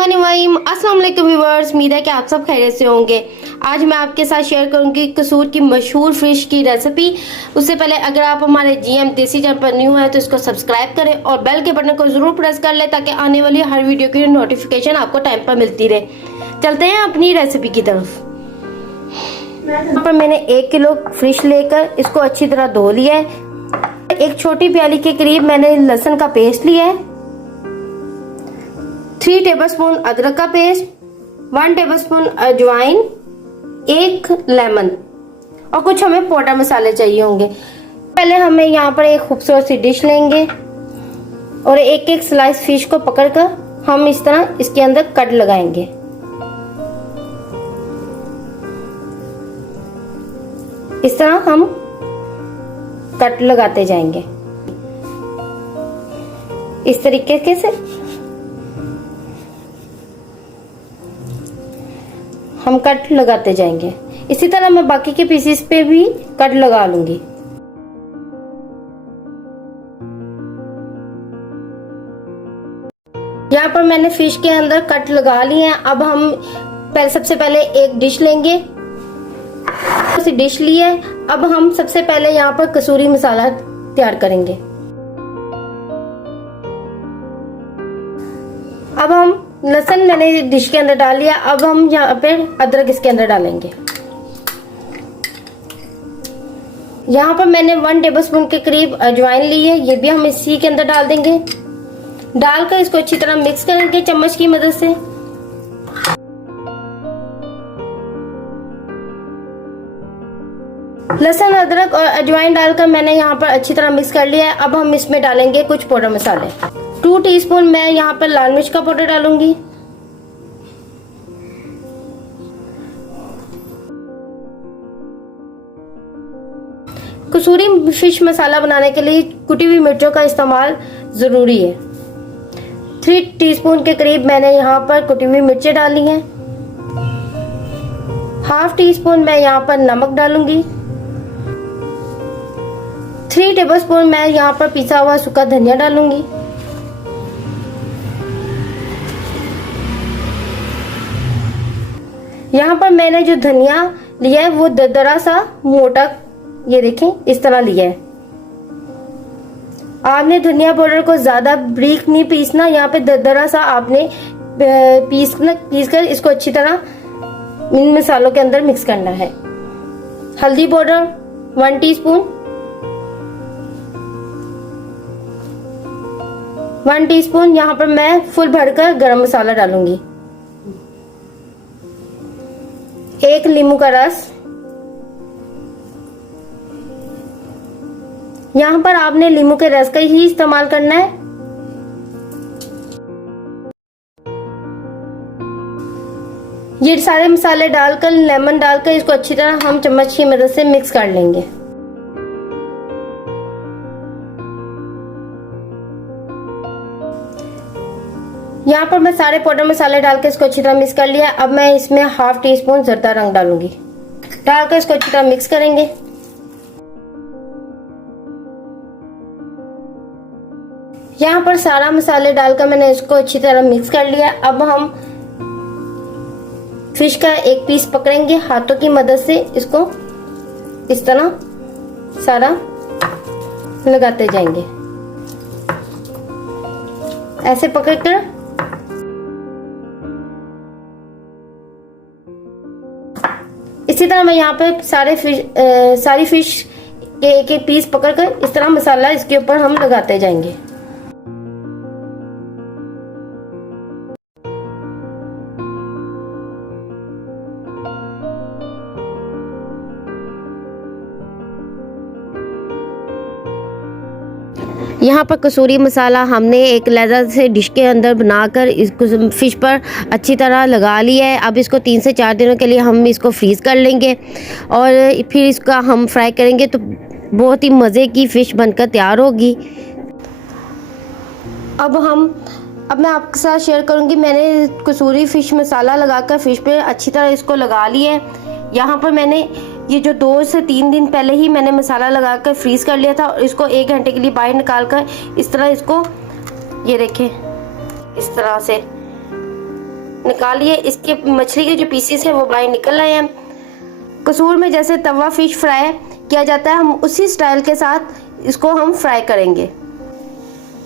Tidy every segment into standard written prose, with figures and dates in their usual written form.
बिस्मिल्लाहिर्रहमानिर्रहीम। अस्सलाम वालेकुम व्यूअर्स, उम्मीद है कि आप सब खैरियत से होंगे। आज मैं आपके साथ शेयर करूंगी कसूर की मशहूर फिश की रेसिपी। उससे पहले अगर आप हमारे जीएम देसी चैनल पर न्यू है तो इसको सब्सक्राइब करें और बेल के बटन को जरूर प्रेस कर लें ताकि आने वाली हर वीडियो की नोटिफिकेशन आपको टाइम पर मिलती रहे। चलते हैं अपनी रेसिपी की तरफ। यहाँ पर मैंने 1 किलो फिश लेकर इसको अच्छी तरह धो लिया है। एक छोटी प्याली के करीब मैंने लहसुन का पेस्ट लिया है, 3 टेबलस्पून अदरक का पेस्ट, 1 टेबलस्पून अजवाइन, 1 लेमन और कुछ हमें पाउडर मसाले चाहिए होंगे। पहले हमें यहाँ पर एक खूबसूरत सी डिश लेंगे और एक एक स्लाइस फिश को पकड़कर हम इस तरह इसके अंदर कट लगाएंगे। इस तरह हम कट लगाते जाएंगे इस तरीके से। हम कट लगाते जाएंगे। इसी तरह मैं बाकी के पीसेस पे भी कट लगा लूंगी। यहाँ पर मैंने फिश के अंदर कट लगा लिए हैं। अब हम सबसे पहले एक डिश लेंगे। डिश ली है। अब हम सबसे पहले यहाँ पर कसूरी मसाला तैयार करेंगे। अब हम लहसुन मैंने डिश के अंदर डाल लिया। अब हम यहाँ पे अदरक इसके अंदर डालेंगे। यहाँ पर मैंने 1 टेबलस्पून के करीब अजवाइन ली है, ये भी हम इसी के अंदर डाल देंगे। डालकर इसको अच्छी तरह मिक्स करेंगे चम्मच की मदद से। लहसुन, अदरक और अजवाइन डालकर मैंने यहाँ पर अच्छी तरह मिक्स कर लिया है। अब हम इसमें डालेंगे कुछ पाउडर मसाले। 2 टीस्पून मैं यहाँ पर लाल मिर्च का पाउडर डालूंगी, कसूरी फिश मसाला बनाने के लिए कुटी हुई मिर्चों का इस्तेमाल जरूरी है। 3 टीस्पून के करीब मैंने यहाँ पर कुटी हुई मिर्चें डाली हैं। ½ टीस्पून मैं यहाँ पर नमक डालूंगी। 3 टेबलस्पून मैं यहाँ पर पिसा हुआ सूखा धनिया डालूंगी। यहाँ पर मैंने जो धनिया लिया है वो दरदरा सा मोटा, ये देखें इस तरह लिया है। आपने धनिया पाउडर को ज्यादा बारीक नहीं पीसना, यहाँ पे दरदरा सा आपने पीसकर इसको अच्छी तरह इन मसालों के अंदर मिक्स करना है। हल्दी पाउडर 1 टीस्पून, 1 टीस्पून यहाँ पर मैं फुल भरकर गरम मसाला डालूंगी। 1 नींबू का रस। यहाँ पर आपने नींबू के रस का ही इस्तेमाल करना है। ये सारे मसाले डालकर, लेमन डालकर इसको अच्छी तरह हम चम्मच की मदद से मिक्स कर लेंगे। यहाँ पर मैं सारे पाउडर मसाले डालकर इसको अच्छी तरह मिक्स कर लिया। अब मैं इसमें ½ टीस्पून जर्दा रंग डालूंगी। डालकर इसको अच्छी तरह मिक्स करेंगे। यहाँ पर सारा मसाले डालकर मैंने इसको अच्छी तरह मिक्स कर लिया। अब हम फिश का एक पीस पकड़ेंगे हाथों की मदद से, इसको इस तरह सारा लगाते जाएंगे। ऐसे पकड़कर इसी तरह मैं यहाँ पे सारी फिश के एक एक पीस पकड़कर इस तरह मसाला इसके ऊपर हम लगाते जाएंगे। यहाँ पर कसूरी मसाला हमने एक लहजा से डिश के अंदर बनाकर इसको फिश पर अच्छी तरह लगा लिया है। अब इसको 3 से 4 दिनों के लिए हम इसको फ्रीज़ कर लेंगे और फिर इसका हम फ्राई करेंगे तो बहुत ही मज़े की फ़िश बनकर तैयार होगी। अब मैं आपके साथ शेयर करूँगी, मैंने कसूरी फ़िश मसाला लगाकर फ़िश पे अच्छी तरह इसको लगा लिया है। यहाँ पर मैंने ये जो 2 से 3 दिन पहले ही मैंने मसाला लगाकर फ्रीज़ कर लिया था और इसको 1 घंटे के लिए बाहर निकाल कर इस तरह इसको, ये देखें इस तरह से निकालिए। इसके मछली के जो पीसेस हैं वो बाहर निकल रहे हैं। कसूर में जैसे तवा फिश फ्राई किया जाता है, हम उसी स्टाइल के साथ इसको हम फ्राई करेंगे।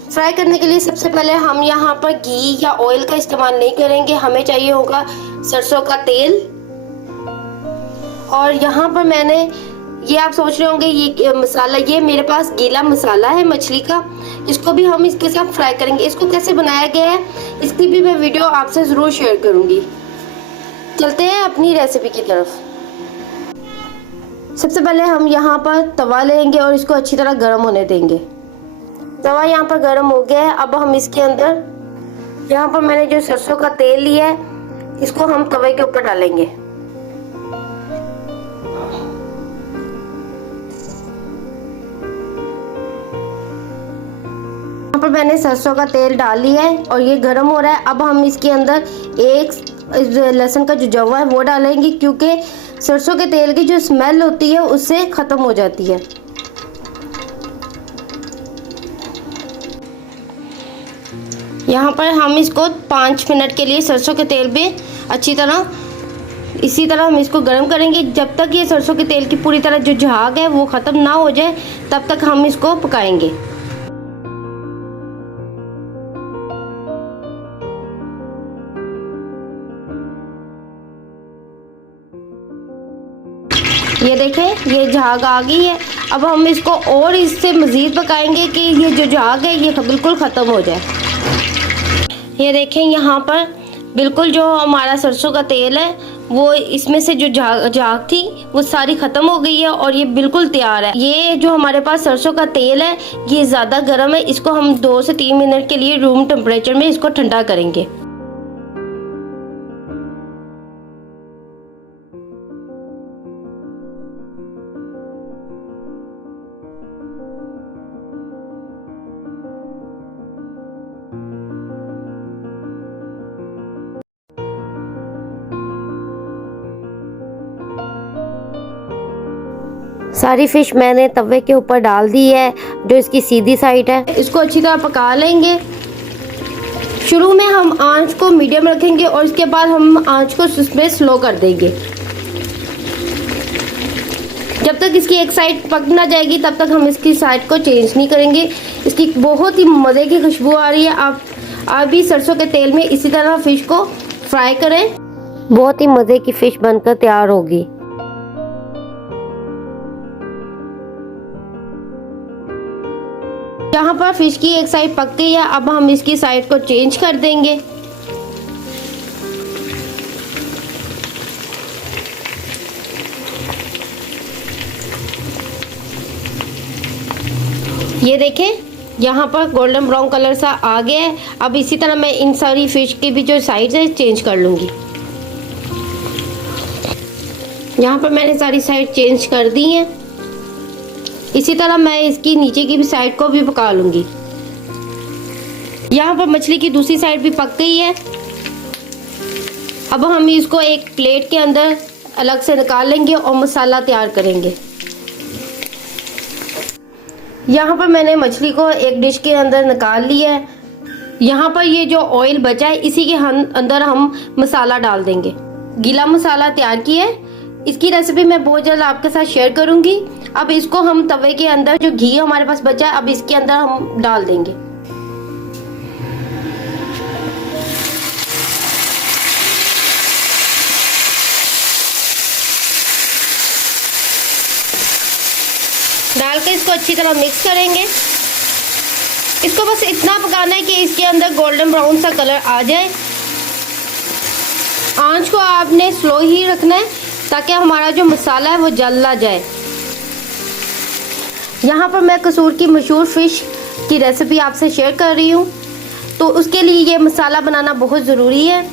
फ्राई करने के लिए सबसे पहले हम यहाँ पर घी या ऑयल का इस्तेमाल नहीं करेंगे, हमें चाहिए होगा सरसों का तेल। और यहाँ पर मैंने, ये आप सोच रहे होंगे ये मसाला, ये मेरे पास गीला मसाला है मछली का, इसको भी हम इसके साथ फ्राई करेंगे। इसको कैसे बनाया गया है इसकी भी मैं वीडियो आपसे ज़रूर शेयर करूँगी। चलते हैं अपनी रेसिपी की तरफ। सबसे पहले हम यहाँ पर तवा लेंगे और इसको अच्छी तरह गर्म होने देंगे। तवा यहाँ पर गर्म हो गया है। अब हम इसके अंदर, यहाँ पर मैंने जो सरसों का तेल लिया है इसको हम तवे के ऊपर डालेंगे। यहाँ पर मैंने सरसों का तेल डाल लिया है और ये गर्म हो रहा है। अब हम इसके अंदर एक लहसुन का जो जवा है वो डालेंगे, क्योंकि सरसों के तेल की जो स्मेल होती है उससे ख़त्म हो जाती है। यहाँ पर हम इसको 5 मिनट के लिए सरसों के तेल में अच्छी तरह, इसी तरह हम इसको गर्म करेंगे जब तक ये सरसों के तेल की पूरी तरह जो झाग है वो ख़त्म ना हो जाए, तब तक हम इसको पकाएंगे। ये देखें, ये झाग आ गई है। अब हम इसको और इससे मज़ीद पकाएंगे कि ये जो झाग है ये बिल्कुल ख़त्म हो जाए। ये देखें, यहाँ पर बिल्कुल जो हमारा सरसों का तेल है वो, इसमें से जो झाग थी वो सारी ख़त्म हो गई है और ये बिल्कुल तैयार है। ये जो हमारे पास सरसों का तेल है ये ज़्यादा गर्म है, इसको हम 2 से 3 मिनट के लिए रूम टेम्परेचर में इसको ठंडा करेंगे। सारी फिश मैंने तवे के ऊपर डाल दी है, जो इसकी सीधी साइड है। इसको अच्छी तरह पका लेंगे। शुरू में हम आंच को मीडियम रखेंगे और इसके बाद हम आंच को इसमें स्लो कर देंगे। जब तक इसकी एक साइड पक ना जाएगी तब तक हम इसकी साइड को चेंज नहीं करेंगे। इसकी बहुत ही मज़े की खुशबू आ रही है। आप भी सरसों के तेल में इसी तरह फ़िश को फ्राई करें, बहुत ही मज़े की फ़िश बनकर तैयार होगी। यहाँ पर फिश की एक साइड पक गई है, अब हम इसकी साइड को चेंज कर देंगे। ये देखें, यहाँ पर गोल्डन ब्राउन कलर सा आ गया है। अब इसी तरह मैं इन सारी फिश की भी जो साइड है चेंज कर लूँगी। यहाँ पर मैंने सारी साइड चेंज कर दी हैं। इसी तरह मैं इसकी नीचे की भी साइड को भी पका लूँगी। यहाँ पर मछली की दूसरी साइड भी पक गई है। अब हम इसको एक प्लेट के अंदर अलग से निकाल लेंगे और मसाला तैयार करेंगे। यहाँ पर मैंने मछली को एक डिश के अंदर निकाल लिया है। यहाँ पर ये जो ऑयल बचा है इसी के अंदर हम मसाला डाल देंगे। गीला मसाला तैयार किया है, इसकी रेसिपी मैं बहुत जल्द आपके साथ शेयर करूँगी। अब इसको हम तवे के अंदर, जो घी हमारे पास बचा है, अब इसके अंदर हम डाल देंगे। डाल के इसको अच्छी तरह मिक्स करेंगे। इसको बस इतना पकाना है कि इसके अंदर गोल्डन ब्राउन सा कलर आ जाए। आंच को आपने स्लो ही रखना है ताकि हमारा जो मसाला है वो जल ना जाए। यहाँ पर मैं कसूर की मशहूर फ़िश की रेसिपी आपसे शेयर कर रही हूँ, तो उसके लिए ये मसाला बनाना बहुत ज़रूरी है।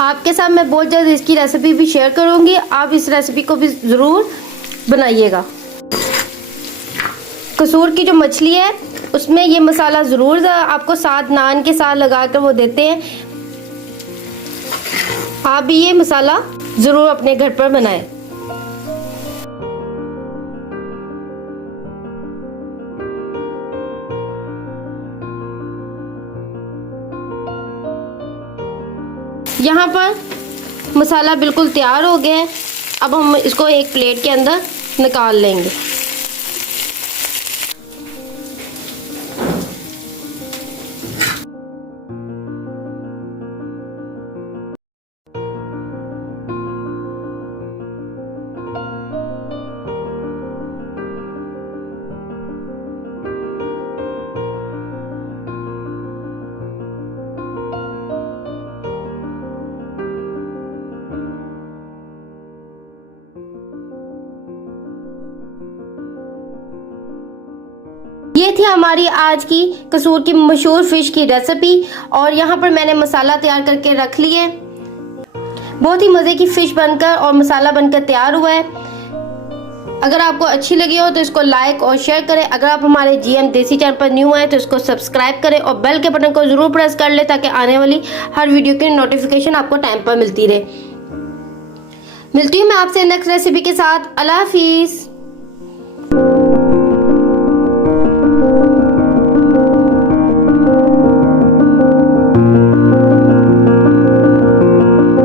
आपके साथ मैं बहुत जल्द इसकी रेसिपी भी शेयर करूँगी, आप इस रेसिपी को भी ज़रूर बनाइएगा। कसूर की जो मछली है उसमें ये मसाला ज़रूर आपको साथ नान के साथ लगा कर वो देते हैं। आप भी ये मसाला ज़रूर अपने घर पर बनाएं। यहाँ पर मसाला बिल्कुल तैयार हो गया है। अब हम इसको एक प्लेट के अंदर निकाल लेंगे। ये थी हमारी आज की कसूर की मशहूर फिश की रेसिपी और यहाँ पर मैंने मसाला तैयार करके रख लिए। बहुत ही मज़े की फिश बनकर और मसाला बनकर तैयार हुआ है। अगर आपको अच्छी लगी हो तो इसको लाइक और शेयर करें। अगर आप हमारे जीएम देसी चैनल पर न्यू हैं तो इसको सब्सक्राइब करें और बेल के बटन को ज़रूर प्रेस कर लें ताकि आने वाली हर वीडियो की नोटिफिकेशन आपको टाइम पर मिलती रहे। मिलती हूँ मैं आपसे नेक्स्ट रेसिपी के साथ। अल्लाह हाफिज़।